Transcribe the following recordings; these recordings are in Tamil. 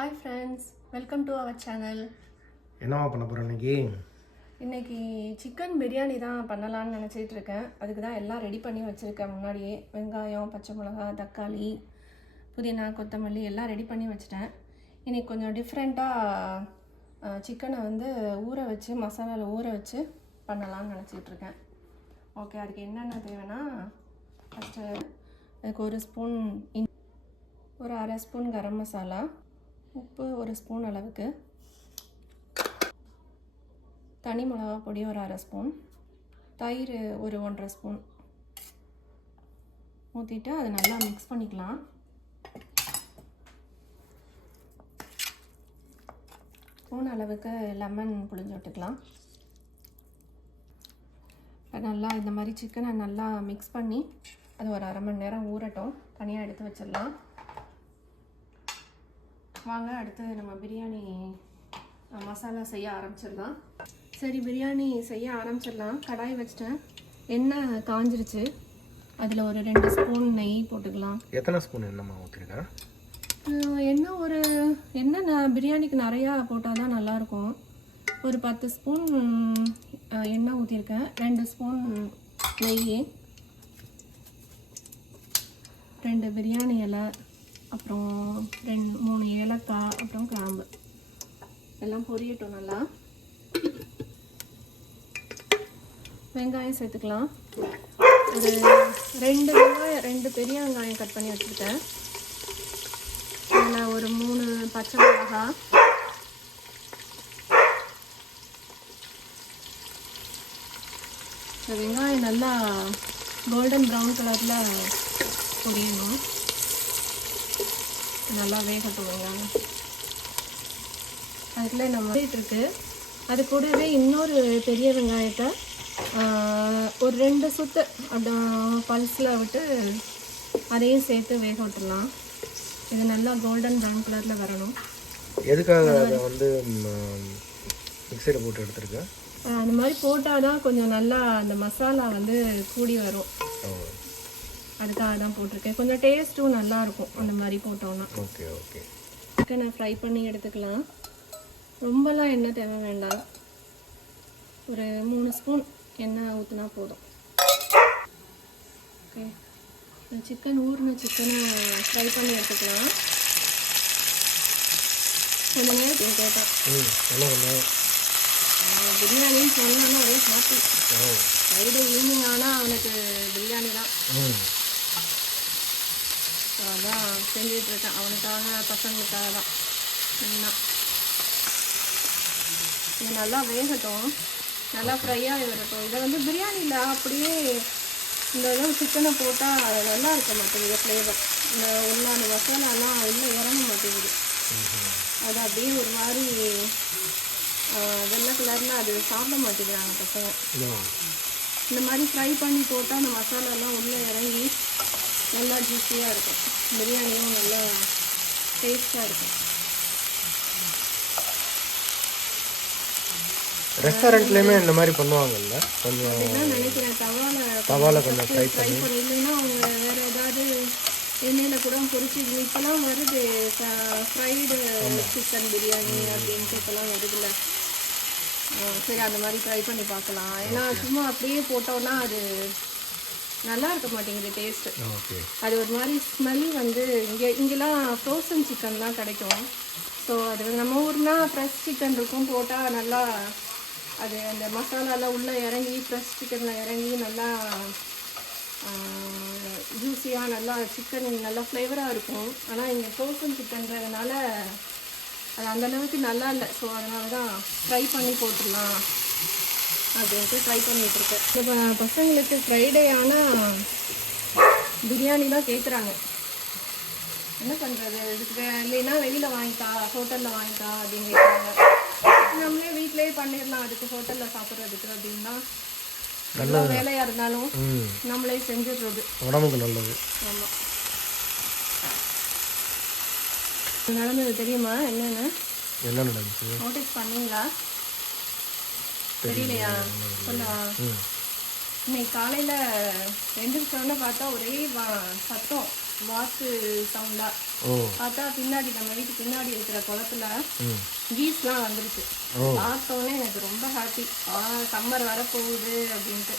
Hi friends, welcome to our channel. என்னவா பண்ண போகிறோம் இன்னைக்கு சிக்கன் பிரியாணி தான் பண்ணலான்னு நினச்சிட்டு இருக்கேன். அதுக்கு தான் எல்லாம் ரெடி பண்ணி வச்சுருக்கேன். முன்னாடியே வெங்காயம், பச்சை மிளகா, தக்காளி, புதினா, கொத்தமல்லி எல்லாம் ரெடி பண்ணி வச்சுட்டேன். இன்றைக்கி கொஞ்சம் டிஃப்ரெண்ட்டாக சிக்கனை ஊற வச்சு மசாலாவில் ஊற வச்சு பண்ணலான்னு நினச்சிட்ருக்கேன். ஓகே, அதுக்கு என்னென்ன தேவைன்னா, ஃபஸ்ட்டு அதுக்கு ஒரு அரை ஸ்பூன் கரம் மசாலா, உப்பு ஒரு ஸ்பூன் அளவுக்கு, தனி மிளகா பொடி ஒரு அரை ஸ்பூன், தயிர் ஒரு 1.5 ஸ்பூன் ஊற்றிட்டு அதை நல்லா மிக்ஸ் பண்ணிக்கலாம். ஸ்பூன் அளவுக்கு லெமன் புழிஞ்சு விட்டுக்கலாம். நல்லா இந்த மாதிரி சிக்கனை நல்லா மிக்ஸ் பண்ணி அது ஒரு அரை மணி நேரம் ஊறட்டும், தனியாக எடுத்து வச்சிடலாம். வாங்க அடுத்து நம்ம பிரியாணி மசாலா செய்ய ஆரம்பிச்சிடலாம். சரி, பிரியாணி செய்ய ஆரம்பிச்சிடலாம். கடாய் வச்சிட்டேன், எண்ணெய் காஞ்சிருச்சு. அதில் ஒரு 2 ஸ்பூன் நெய் போட்டுக்கலாம். எத்தனை ஸ்பூன் எண்ணெய் ஊற்றிருக்கேன்? எண்ணெய் நான் பிரியாணிக்கு நிறையா போட்டால் தான் நல்லாயிருக்கும். ஒரு 10 ஸ்பூன் எண்ணெய் ஊற்றிருக்கேன். 2 ஸ்பூன் நெய், 2 பிரியாணி இலை, அப்புறம் 3 ஏலக்காய், அப்புறம் கிராம்பு எல்லாம் பொரியட்டும். நல்லா வெங்காயம் சேர்த்துக்கலாம். ஒரு 2 வெங்காயம், 2 பெரிய வெங்காயம் கட் பண்ணி வச்சுருக்கேன். அதில் ஒரு 3 பச்சை மிளகாய், இந்த வெங்காயம் நல்லா கோல்டன் ப்ரௌன் கலரில் பொரியணும். நல்லா வேகட்டும் வெங்காயம். அதுக்குள்ளே நம்ம இருக்கு. அது கூடவே இன்னொரு பெரிய வெங்காயத்தை ஒரு 2 சுத்து அப்படி பல்ஸில் விட்டு அதையும் சேர்த்து வேக விட்டுடலாம். இது நல்லா கோல்டன் ப்ரௌன் கலரில் வரணும். எதுக்காக அதை மிக்ஸியில் போட்டு எடுத்துருக்கேன்? அந்த மாதிரி போட்டால் தான் கொஞ்சம் நல்லா அந்த மசாலா கூடி வரும். அதுக்காக தான் போட்டிருக்கேன். கொஞ்சம் டேஸ்ட்டும் நல்லாயிருக்கும் அந்த மாதிரி போட்டோன்னா. Okay okay. சிக்கனை ஃப்ரை பண்ணி எடுத்துக்கலாம். ரொம்பலாம் எண்ணெய் தேவை வேண்டாம். ஒரு 3 ஸ்பூன் எண்ணெய் ஊற்றினா போதும். ஓகே, ஊறின சிக்கனை ஃப்ரை பண்ணி எடுத்துக்கலாம். கொஞ்சம் நேரம் கேட்டான் பிரியாணின்னு சொன்னாலும் ஒரே ஹாப்பி. ஃப்ரைடே ஈவினிங் ஆனால் அவனுக்கு பிரியாணி தான். அதான் செஞ்சிட்ருக்கேன் அவனுக்காக, பசங்களுக்காக தான். இது நல்லா வேகட்டும், நல்லா ஃப்ரையாக வரட்டும். இதை பிரியாணியில் அப்படியே இந்த சிக்கனை போட்டால் அது நல்லா இருக்க மாட்டேங்குது. ஃப்ளேவர் இந்த உள்ள அந்த மசாலாலாம் உள்ளே இறங்க மாட்டேங்குது. அது அப்படியே ஒரு மாதிரி வெள்ளை கலரில் அது சாப்பிட மாட்டேங்கிறாங்க பசங்க. இந்த மாதிரி ஃப்ரை பண்ணி போட்டால் அந்த மசாலாலாம் உள்ளே இறங்கி நல்லா ஜூஸியாக இருக்கும். பிரியாணியும் நல்லா டேஸ்ட்டாக இருக்கும். ரெஸ்டாரண்ட்லேயுமே இந்த மாதிரி பண்ணுவாங்கல்ல, கொஞ்சம் அப்படிதான் நினைக்கிறேன். தவாவில் கொஞ்சம் ஃப்ரை பண்ணி, இல்லைன்னா அவங்க வேறு ஏதாவது எண்ணெயில் கூட பொரிச்சு. இப்போலாம் வருது ஃப்ரைடு சிக்கன் பிரியாணி அப்படின்ட்டு இப்போலாம் வருதுல்ல. சரி, அந்த மாதிரி ட்ரை பண்ணி பார்க்கலாம். ஏன்னா சும்மா அப்படியே போட்டோன்னா அது நல்லா இருக்க மாட்டேங்குது டேஸ்ட்டு. அது ஒரு மாதிரி ஸ்மெல் இங்கெல்லாம் ஃப்ரோசன் சிக்கன் தான் கிடைக்கும். ஸோ அது நம்ம ஊர்னா ஃப்ரெஷ் சிக்கன் இருக்கும், போட்டால் நல்லா அது அந்த மசாலாலாம் உள்ளே இறங்கி ஃப்ரெஷ் சிக்கனில் இறங்கி நல்லா ஜூஸியாக நல்லா சிக்கன் நல்லா ஃப்ளேவராக இருக்கும். ஆனால் இங்கே ஃப்ரோசன் சிக்கன்றதுனால அது அந்தளவுக்கு நல்லா இல்லை. ஸோ அதனால தான் ஃப்ரை பண்ணி போட்டுடலாம் அப்படின்ட்டு ட்ரை பண்ணிகிட்ருக்கேன். இப்போ பசங்களுக்கு ஃப்ரைடே ஆனால் பிரியாணி தான் கேட்குறாங்க. என்ன பண்ணுறது, இதுக்கு இல்லைன்னா வெளியில் வாங்கிட்டா, ஹோட்டலில் வாங்கிட்டா அப்படின்னு கேட்குறாங்க. நம்மளே வீட்டிலேயே பண்ணிடலாம் அதுக்கு ஹோட்டலில் சாப்பிட்றதுக்கு அப்படின்னா. நல்லா வேலையாக இருந்தாலும் நம்மளே செஞ்சிடுறது உடம்புக்கு நல்லது. ஆமாம். நடந்தது தெரியுமா? என்ன நடந்துச்சு? நோட்டீஸ் பண்ணீங்களா? தெரியலையா? சொல்லவா? இன்னைக்கு காலையில் எந்திரிச்சோன்னு பார்த்தா ஒரே சத்தம். வாத்து சவுண்டாக. ஓ பார்த்தா பின்னாடி நம்ம வீட்டுக்கு பின்னாடி இருக்கிற குளத்துல ம் கீஸ்லாம் வந்துருச்சு. ஓ பார்த்தோன்னே எனக்கு ரொம்ப ஹாப்பி. சம்மர் வரப்போகுது அப்படின்ட்டு.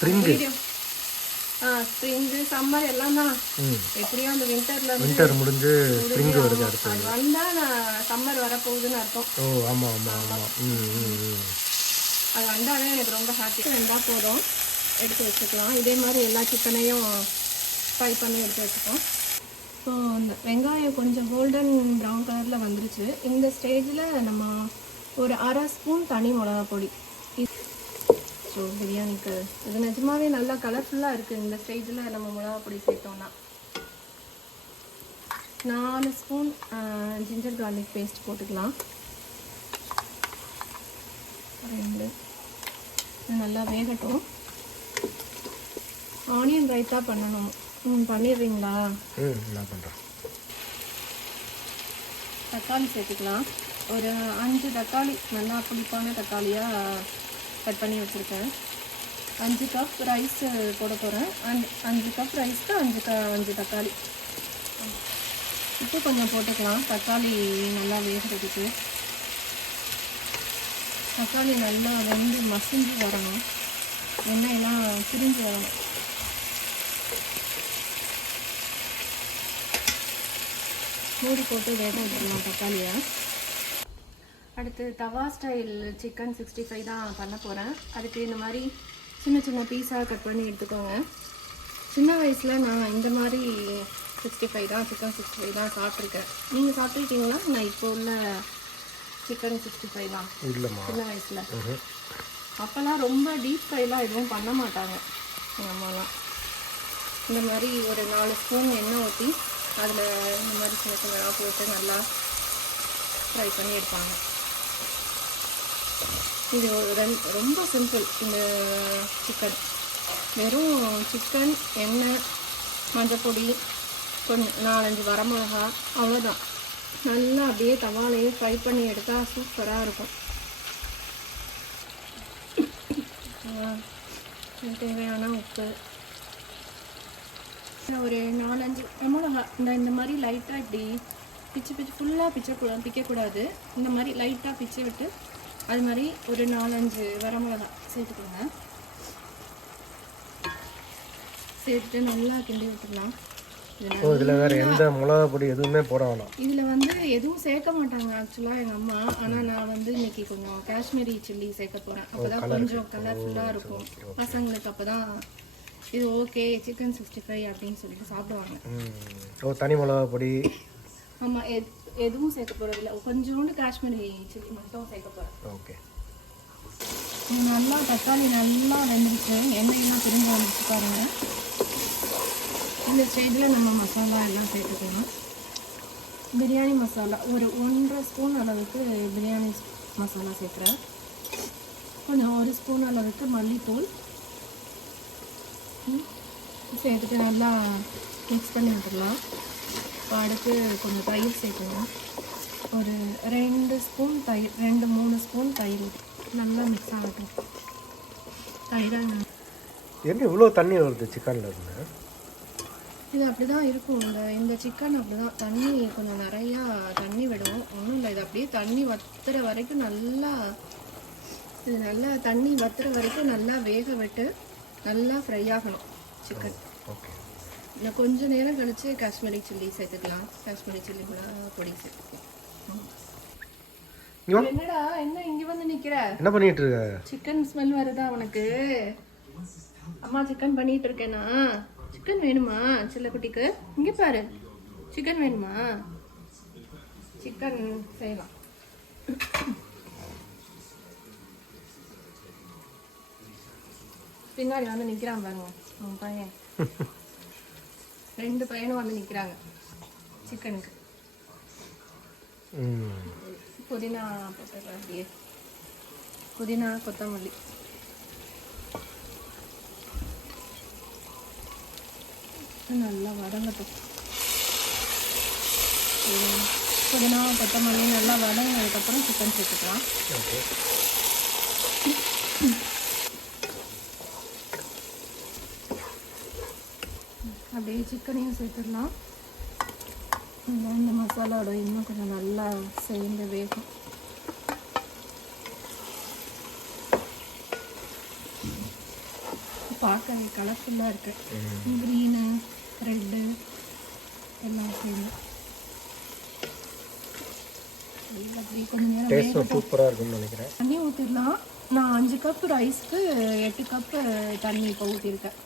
ஸ்ப்ரிங்கு ஸ்ப்ரிங்கு சம்மர் எல்லாம் தான். ம் எப்படியும் அந்த வின்டர் முடிஞ்சு ஸ்ப்ரிங் வருது அடுத்து. அது வந்தால் நான் சம்மர் வரப்போகுதுன்னு அர்த்தம். ஓ ஆமாம் ஆமாம் ஆமாம். ம் ம் ம் அது வந்தாலே எனக்கு ரொம்ப ஹாப்பி. வந்தால் போதும், எடுத்து வச்சுக்கலாம். இதே மாதிரி எல்லா சிக்கனையும் ஃப்ரை பண்ணி எடுத்து வச்சுக்கலாம். ஸோ இந்த வெங்காயம் கொஞ்சம் கோல்டன் ப்ரௌன் கலரில் வந்துருச்சு. இந்த ஸ்டேஜில் நம்ம ஒரு அரை ஸ்பூன் தனி மிளகா பொடி. ஸோ பிரியாணிக்கு இது நிஜமாவே நல்லா கலர்ஃபுல்லாக இருக்குது. இந்த ஸ்டேஜில் நம்ம மிளகா பொடி சேர்த்தோம்னா 4 ஸ்பூன் ஜிஞ்சர் கார்லிக் பேஸ்ட் போட்டுக்கலாம். 2 நல்லா வேகட்டும். ஆனியன் ரைத்தா பண்ணணும். பண்ணிடுறீங்களா? நான் பண்ணுறேன். தக்காளி சேர்த்துக்கலாம். ஒரு 5 தக்காளி நல்லா புளிப்பான தக்காளியாக கட் பண்ணி வச்சுருக்கேன். 5 கப் ரைஸ் போட போகிறேன். 5 கப் ரைஸ்க்கு 5 தக்காளி. உப்பு கொஞ்சம் போட்டுக்கலாம் தக்காளி நல்லா வேகிறதுக்கு. தக்காளி நல்லா வெந்து மசிஞ்சு வரணும். எண்ணெயெல்லாம் பிரிஞ்சு வரணும். மூடி போட்டு வேக விட்டுடலாம் தக்காளியை. அடுத்து தவா ஸ்டைல் சிக்கன் 65 தான் பண்ண போகிறேன். அதுக்கு இந்த மாதிரி சின்ன சின்ன பீஸாக கட் பண்ணி எடுத்துக்கோங்க. சின்ன வயசில் நான் இந்த மாதிரி 65 தான் சிக்கன் 65 தான் சாப்பிட்ருக்கேன். நீங்கள் சாப்பிட்ருக்கீங்களா? நான் இப்போ உள்ள சிக்கன் 65 தான். இல்லைம்மா, சின்ன வயசில் அப்போல்லாம் ரொம்ப டீப் ஃப்ரைலாம் எதுவும் பண்ண மாட்டாங்க எங்கள் அம்மாலாம். இந்த மாதிரி ஒரு 4 ஸ்பூன் எண்ணெய் ஊற்றி அதில் இந்த மாதிரி சின்ன சின்னதாக போட்டு நல்லா ஃப்ரை பண்ணி எடுப்பாங்க. இது ரொம்ப சிம்பிள். இந்த சிக்கன் வெறும் சிக்கன், எண்ணெய், மஞ்சப்பொடி, கொஞ்சம் 4-5 வரமிளகா, அவ்வளோதான். நல்லா அப்படியே தவாலையே ஃப்ரை பண்ணி எடுத்தால் சூப்பராக இருக்கும். தேவையான உப்பு, ஒரு 4-5 மிளகா இந்த மாதிரி லைட்டாக இப்படி பிச்சு ஃபுல்லாக பிக்கக்கூடாது. இந்த மாதிரி லைட்டாக பிச்சு விட்டு அது மாதிரி ஒரு 4-5 வரமிளகா சேர்த்துக்கோங்க. சேர்த்துட்டு நல்லா கிண்டி விட்டுடலாம். இதில் வேறு எந்த மிளகா பொடி எதுவுமே போட வேணாம். இதில் வந்து எதுவும் சேர்க்க மாட்டாங்க ஆக்சுவலாக எங்கள் அம்மா. ஆனால் நான் வந்து இன்னைக்கு கொஞ்சம் காஷ்மீரி சில்லி சேர்க்க போகிறேன். அப்போ தான் கொஞ்சம் கலர்ஃபுல்லாக இருக்கும் பசங்களுக்கு. அப்போ தான் இது ஓகே சிக்கன் 65 அப்படின்னு சொல்லிட்டு சாப்பிடுவாங்க. தனி மிளகா பொடி ஆமாம், எதுவும் சேர்க்க போகிறதில்ல. கொஞ்சோண்டு காஷ்மீரி சில்லி மட்டும் சேர்க்க போகிறேன். ஓகே. நல்லா தக்காளி நல்லா வெந்துருச்சு, எண்ணெயெல்லாம் பிரிஞ்சு வந்துருச்சு பாருங்கள். இந்த ஸ்டேஜில் நம்ம மசாலா எல்லாம் சேர்த்துக்கணும். பிரியாணி மசாலா ஒரு 1.5 ஸ்பூன் அளவுக்கு பிரியாணி மசாலா சேர்க்குறேன். கொஞ்சம் 1 ஸ்பூன் அளவுக்கு மல்லித்தூள் சேர்த்துட்டு நல்லா மிக்ஸ் பண்ணி விட்டுடலாம். இப்போ அடுத்து கொஞ்சம் தயிர் சேர்க்கணும். ஒரு 2 ஸ்பூன் தயிர், 2-3 ஸ்பூன் தயிர் நல்லா மிக்ஸ் ஆகட்டும். தயிராக என்ன இவ்வளோ தண்ணி வருது சிக்கனில் இருந்து? இது அப்படி தான் இருக்கும். இந்த சிக்கன் அப்படி தான் தண்ணி கொஞ்சம் நிறையா தண்ணி விடும். ஒன்றும் இல்லை, இது அப்படியே தண்ணி வத்துற வரைக்கும் நல்லா தண்ணி வத்துற வரைக்கும் நல்லா வேக விட்டு நல்லா ஃப்ரை ஆகணும் சிக்கன். ஓகே. இல்லை கொஞ்சம் நேரம் கழித்து காஷ்மீரி சில்லி சேர்த்துக்கலாம். காஷ்மீரி சில்லி பொடி சேர்த்துக்கலாம். என்னடா என்ன இங்கே வந்து நிற்கிற? என்ன பண்ணிட்டு இருக்க? சிக்கன் ஸ்மெல் வருதா உனக்கு? அம்மா சிக்கன் பண்ணிட்டு இருக்கேனா? சிக்கன் வேணுமா செல்லக்குட்டிக்கு? இங்கே பாரு, சிக்கன் வேணுமா? சிக்கன் செய்யலாம். பின்னாடி வந்து நிற்கிறான் பாருங்க உன் பையன். 2 பையனும் வந்து நிற்கிறாங்க சிக்கனுக்கு. புதினா போட்டுறேன் அப்படியே. புதினா, கொத்தமல்லி நல்லா வதங்கட்டும். புதினா கொத்தமல்லி நல்லா வதங்கினதுக்கப்புறம் சிக்கன் சேர்த்துக்கலாம். ஓகே. அப்படியே சிக்கனையும் சேர்த்துடலாம். இந்த மசாலாவோட இன்னும் கொஞ்சம் நல்லா சேர்ந்து வேகும். பார்க்க கலர்ஃபுல்லாக இருக்குது. க்ரீனு ரெட்டு எல்லாம் சேர்ந்து அப்படியே கொஞ்சம் நேரம் டேஸ்ட் சூப்பராக இருக்கும்னு நினைக்கிறேன். தண்ணி ஊற்றிடலாம். நான் 5 கப்பு ரைஸ்க்கு 8 கப்பு தண்ணி இப்போ ஊற்றிருக்கேன்.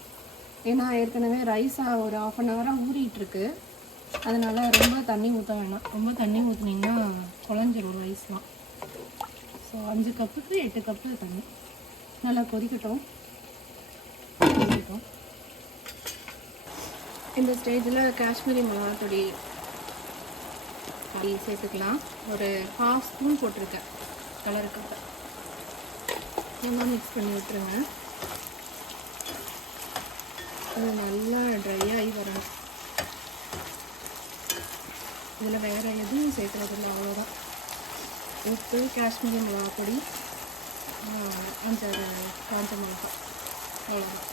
ஏன்னா ஏற்கனவே ரைஸாக ஒரு 1/2 ஹவராக ஊறிட்டுருக்கு. அதனால் ரொம்ப தண்ணி ஊற்ற வேணாம். ரொம்ப தண்ணி ஊற்றினீங்கன்னா குழஞ்சிரும் ரைஸ்லாம். ஸோ 5 கப்புக்கு 8 கப்பு தண்ணி. நல்லா கொதிக்கட்டும். இந்த ஸ்டேஜில் காஷ்மீரி மிளகாத்தூள் சேர்த்துக்கலாம். ஒரு 1/2 ஸ்பூன் போட்டிருக்கேன் கலருக்காக. நல்லா மிக்ஸ் பண்ணி விட்டுருங்க. அது நல்லா ட்ரை ஆகி வரணும். இதில் வேறு எதுவும் சேர்க்குறதில்ல, அவ்வளோதான். உப்பு, காஷ்மீரி மிளகாப்பொடி, 5-6 காஞ்ச மிளகா, அவ்வளோதான்.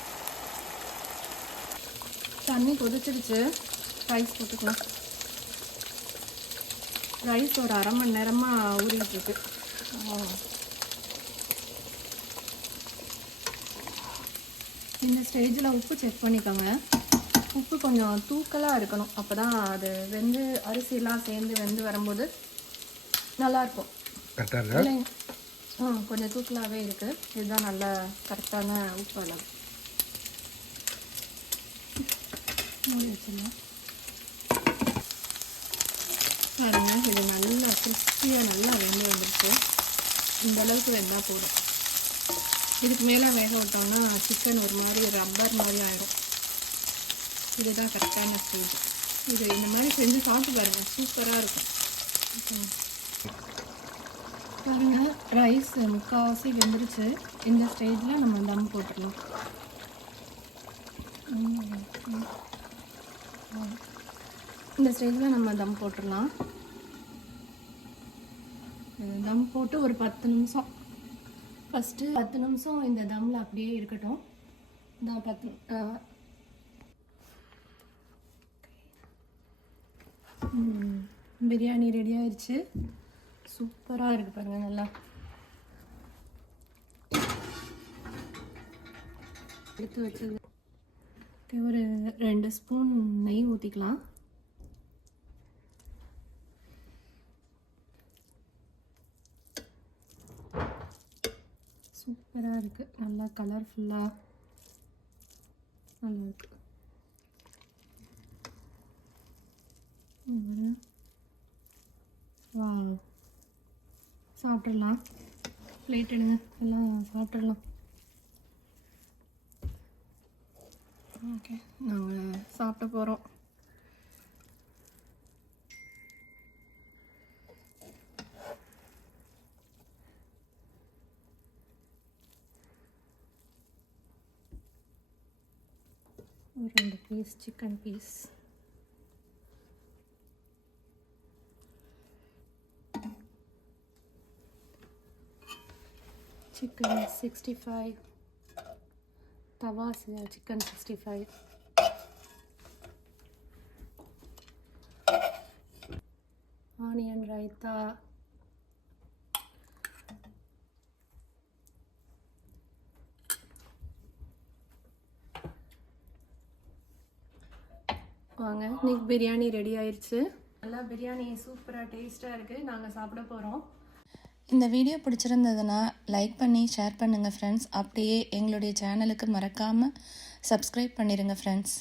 தண்ணி கொதிச்சிடுச்சு. ரைஸ் போட்டுக்கலாம். ரைஸ் ஒரு 1/2 மணி நேரமாக ஊறிட்டுருக்கு. இந்த ஸ்டேஜில் உப்பு செக் பண்ணிக்கோங்க. உப்பு கொஞ்சம் தூக்கலாக இருக்கணும். அப்போ தான் அது வெந்து அரிசியெல்லாம் சேர்ந்து வெந்து வரும்போது நல்லாயிருக்கும். இல்லை கொஞ்சம் தூக்கலாகவே இருக்குது. இதுதான் நல்ல கரெக்டான உப்பு அளவு. மூடி வச்சிடலாம். பாருங்க, இது நல்லா கிறிஸ்பியாக நல்லா வெந்து வந்துருச்சு. இந்த அளவுக்கு வெந்தால் போதும். இதுக்கு மேலே வேக விட்டோம்னா சிக்கன் ஒரு மாதிரி ரப்பர் மாதிரி ஆகிடும். இதுதான் கரெக்டான ஸ்டேஜ். இது இந்த மாதிரி செஞ்சு சாப்பிட்டு பாருங்கள், சூப்பராக இருக்கும். பாருங்கள், ரைஸ் முக்கால்வாசி வெந்துருச்சு. இந்த ஸ்டேஜில் நம்ம தம் போட்டுடலாம். இந்த ஸ்டேஜில் நம்ம தம் போட்டுடலாம். தம் போட்டு ஒரு 10 நிமிஷம், ஃபஸ்ட்டு 10 நிமிஷம் இந்த தம்மில் அப்படியே இருக்கட்டும். இந்த 10 பிரியாணி ரெடி ஆயிடுச்சு. சூப்பராக இருக்குது பாருங்கள். நல்லா எடுத்து வச்சது. ஒரு 2 ஸ்பூன் நெய் ஊற்றிக்கலாம். சூப்பராக இருக்குது. நல்லா கலர்ஃபுல்லாக நல்லா இருக்கு. வா, சாப்பிட்றலாம். பிளேட் எடுங்க, எல்லாம் சாப்பிட்றலாம். ஓகே, நாங்கள் சாப்பிட போகிறோம். ஒரு 2 piece chicken piece. chicken 65, tawa chicken 65, onion raita, வாங்க, இன்னைக்கு பிரியாணி ரெடி ஆயிடுச்சு. நல்லா பிரியாணி சூப்பராக டேஸ்ட்டாக இருக்குது. நாங்கள் சாப்பிட போகிறோம். இந்த வீடியோ பிடிச்சிருந்ததுன்னா லைக் பண்ணி ஷேர் பண்ணுங்கள் ஃப்ரெண்ட்ஸ். அப்படியே எங்களுடைய சேனலுக்கு மறக்காமல் சப்ஸ்கிரைப் பண்ணிடுங்க ஃப்ரெண்ட்ஸ்.